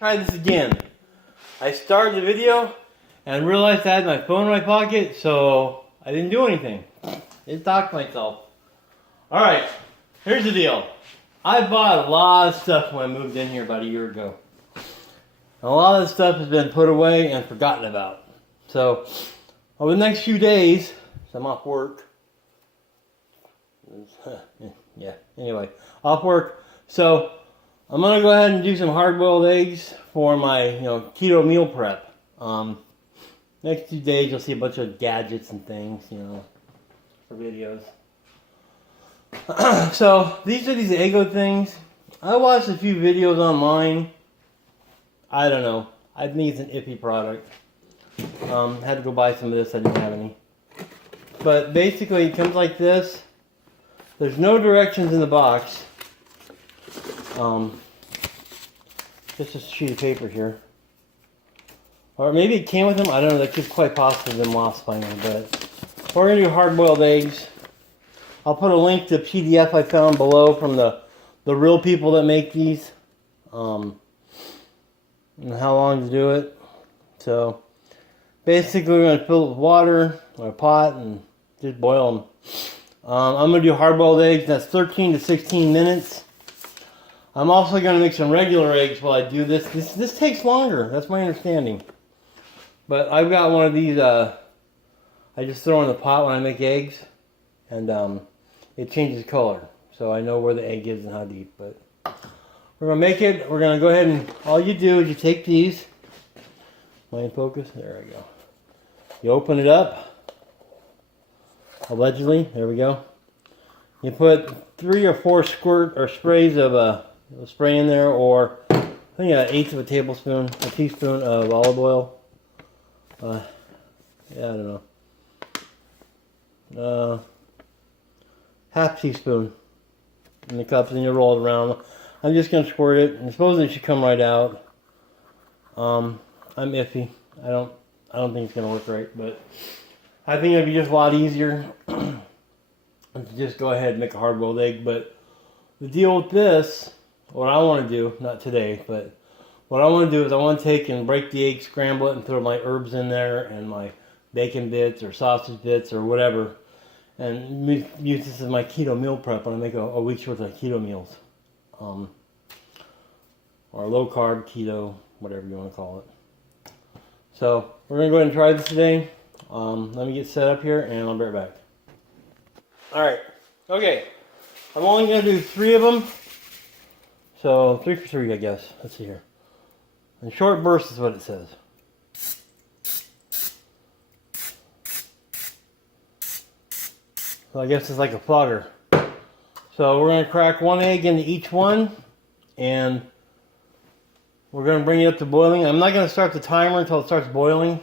Try this again. I started the video and realized I had my phone in my pocket, so I didn't do anything. It docked myself. Alright, here's the deal. I bought a lot of stuff when I moved in here about a year ago. And a lot of the stuff has been put away and forgotten about. So, over the next few days, so I'm off work. Yeah, anyway, off work. So, I'm going to go ahead and do some hard-boiled eggs for my, keto meal prep. Next 2 days you'll see a bunch of gadgets and things, for videos. So, these are these Eggo things. I watched a few videos online. I don't know. I think it's an iffy product. Had to go buy some of this. I didn't have any. But basically it comes like this. There's no directions in the box. Just a sheet of paper here. Or maybe it came with them. I don't know. That could quite possibly been lost by me. But we're going to do hard-boiled eggs. I'll put a link to a PDF I found below from the real people that make these. And how long to do it. So basically we're going to fill it with water or a pot and just boil them. I'm going to do hard-boiled eggs. That's 13 to 16 minutes. I'm also going to make some regular eggs while I do this. This takes longer. That's my understanding. But I've got one of these. I just throw in the pot when I make eggs. And it changes color. So I know where the egg is and how deep. But we're going to make it. We're going to go ahead and all you do is you take these. Am I in focus? There we go. You open it up. Allegedly. There we go. You put 3 or 4 squirt or sprays of spray in there, or I think 1/8 of a tablespoon, a teaspoon of olive oil. Yeah, I don't know. Half teaspoon in the cups, and you roll it around. I'm just gonna squirt it, and supposedly it should come right out. I'm iffy. I don't think it's gonna work right, but I think it'd be just a lot easier to just go ahead and make a hard-boiled egg. But the deal with this, what I want to do, not today, but what I want to do is I want to take and break the egg, scramble it, and throw my herbs in there, and my bacon bits, or sausage bits, or whatever, and use this as my keto meal prep when I make a week's worth of keto meals. Or low-carb, keto, whatever you want to call it. So, we're going to go ahead and try this today. Let me get set up here, and I'll be right back. Alright, okay. I'm only going to do 3 of them. So, 3 for 3, I guess. Let's see here. And short bursts is what it says. So I guess it's like a flogger. So we're going to crack 1 egg into each one. And we're going to bring it up to boiling. I'm not going to start the timer until it starts boiling.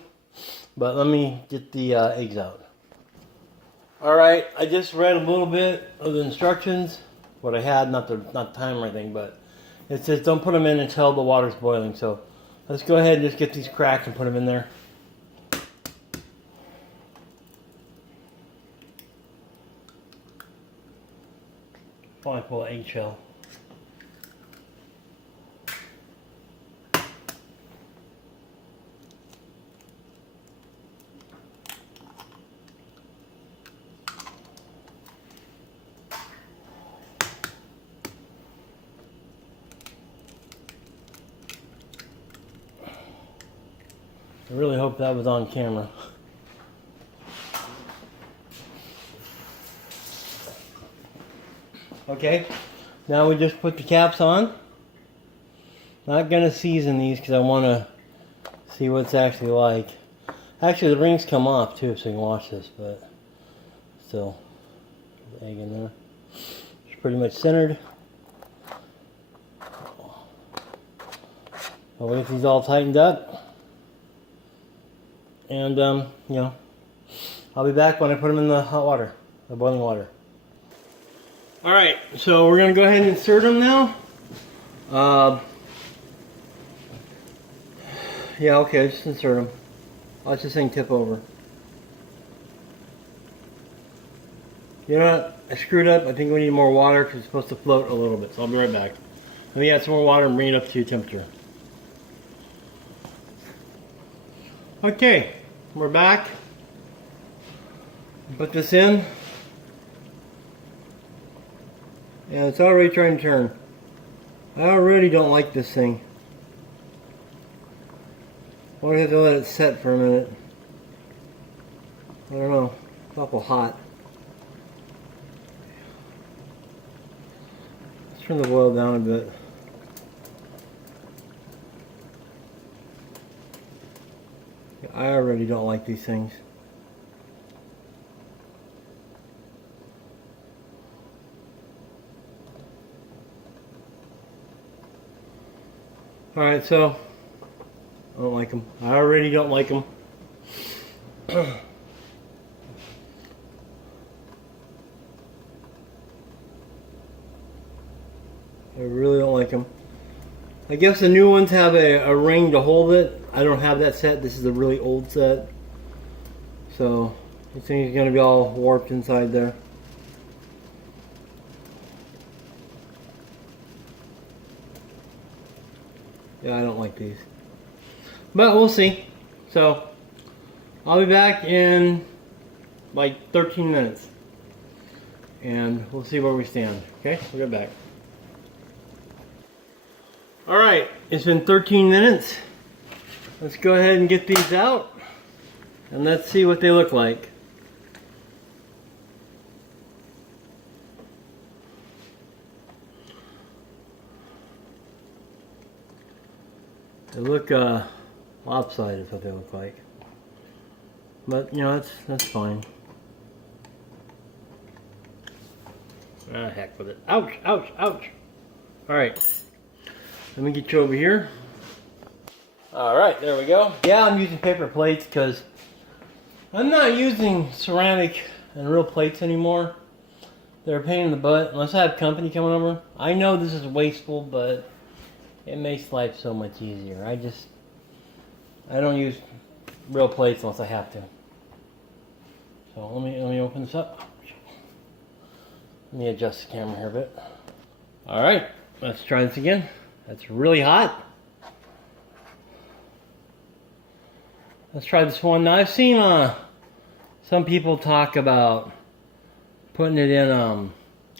But let me get the eggs out. Alright, I just read a little bit of the instructions. What I had, not the time or anything, but it says don't put them in until the water's boiling. So let's go ahead and just get these cracked and put them in there. Probably pull an eggshell. I really hope that was on camera. Okay, now we just put the caps on. Not going to season these because I want to see what it's actually like. Actually, the rings come off too, so you can watch this, but still, the egg in there. It's pretty much centered. I'll get these all tightened up. And, I'll be back when I put them in the hot water, the boiling water. Alright, so we're going to go ahead and insert them now. Yeah, okay, just insert them. Watch this thing tip over. You know what? I screwed up. I think we need more water because it's supposed to float a little bit. So I'll be right back. Let me add some more water and bring it up to temperature. Okay, we're back. Put this in. And it's already trying to turn. I already don't like this thing. I want to have to let it set for a minute. I don't know. It's awful hot. Let's turn the boil down a bit. I already don't like these things. Alright, so I don't like them. I already don't like them. I really don't like them. I guess the new ones have a ring to hold it. I don't have that set. This is a really old set. So this thing is going to be all warped inside there. Yeah, I don't like these. But we'll see. So I'll be back in like 13 minutes. And we'll see where we stand. Okay, we'll get back. Alright, it's been 13 minutes. Let's go ahead and get these out. And let's see what they look like. They look lopsided is what they look like. But you know, that's fine. Ah, heck with it. Ouch, ouch, ouch. Alright. Let me get you over here. Alright, there we go. Yeah, I'm using paper plates because I'm not using ceramic and real plates anymore. They're a pain in the butt unless I have company coming over. I know this is wasteful, but it makes life so much easier. I don't use real plates unless I have to. So let me open this up. Let me adjust the camera here a bit. Alright, let's try this again. That's really hot. Let's try this one. Now I've seen some people talk about putting it in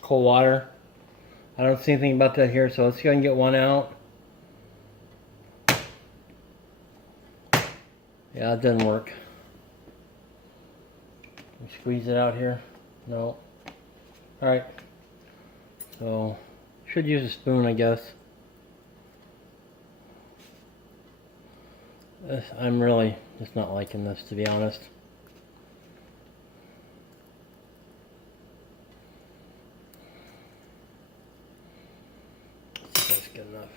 cold water. I don't see anything about that here, so let's go ahead and get one out. Yeah, it doesn't work. Squeeze it out here. No. Alright. So, should use a spoon, I guess. I'm really just not liking this, to be honest. That's good enough.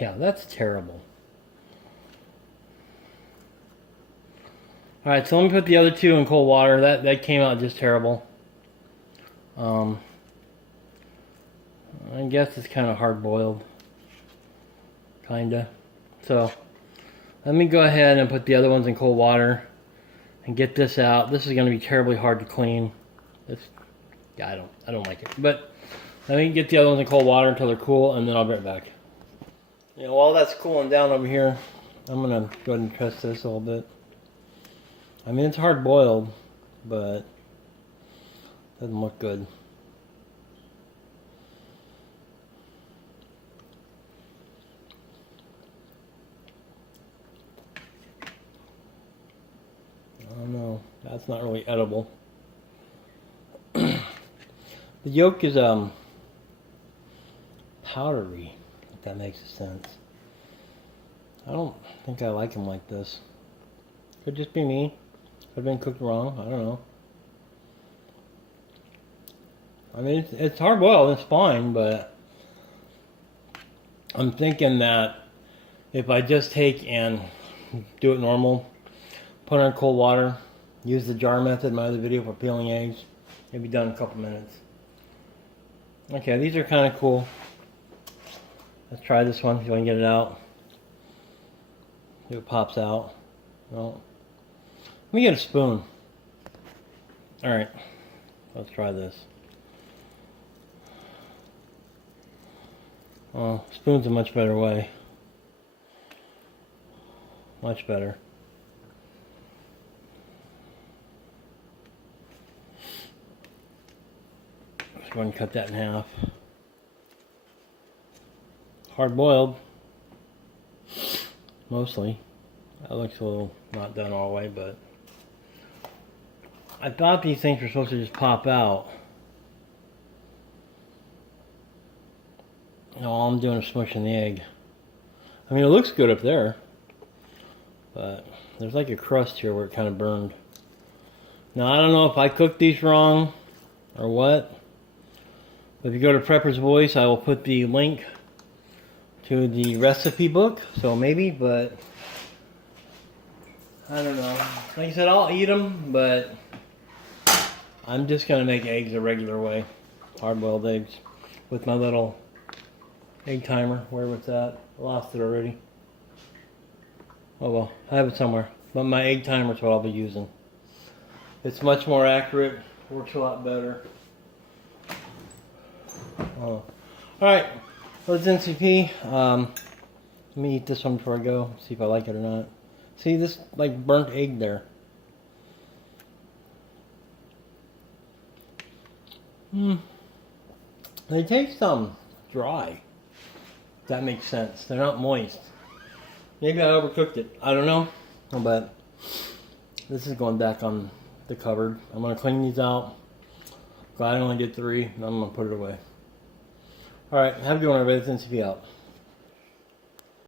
Yeah, that's terrible. Alright, so let me put the other two in cold water. That came out just terrible. I guess it's kind of hard boiled. Kinda. So let me go ahead and put the other ones in cold water and get this out. This is going to be terribly hard to clean. Yeah, I don't like it. But let me get the other ones in cold water until they're cool, and then I'll be right back. You know, while that's cooling down over here, I'm gonna go ahead and test this a little bit. I mean, it's hard boiled, but it doesn't look good. Oh no, that's not really edible. The yolk is powdery, if that makes sense. I don't think I like them like this. Could just be me. Could have been cooked wrong. I don't know. I mean, it's hard boiled. It's fine, but I'm thinking that if I just take and do it normal, put it in cold water, use the jar method, my other video for peeling eggs, it'll be done in a couple minutes. Okay, these are kind of cool. Let's try this one, if you want to get it out. See if it pops out. No. Let me get a spoon. Alright, let's try this. Oh, spoon's a much better way. Much better. Just go ahead and cut that in half. Hard boiled. Mostly. That looks a little not done all the way, but I thought these things were supposed to just pop out. No, all I'm doing is smushing the egg. I mean, it looks good up there, but there's like a crust here where it kind of burned. Now, I don't know if I cooked these wrong or what, but if you go to Prepper's Voice, I will put the link to the recipe book, so maybe, but I don't know. Like I said, I'll eat them, but I'm just going to make eggs a regular way. Hard-boiled eggs with my little egg timer. Where was that? I lost it already. Oh well, I have it somewhere. But my egg timer is what I'll be using. It's much more accurate. Works a lot better. Oh. Alright, let's NCP. Let me eat this one before I go. See if I like it or not. See this like burnt egg there. They taste dry. If that makes sense. They're not moist. Maybe I overcooked it. I don't know. But this is going back on the cupboard. I'm going to clean these out. I only did 3, and I'm going to put it away. Alright, have a good one, everybody. It's NCP out.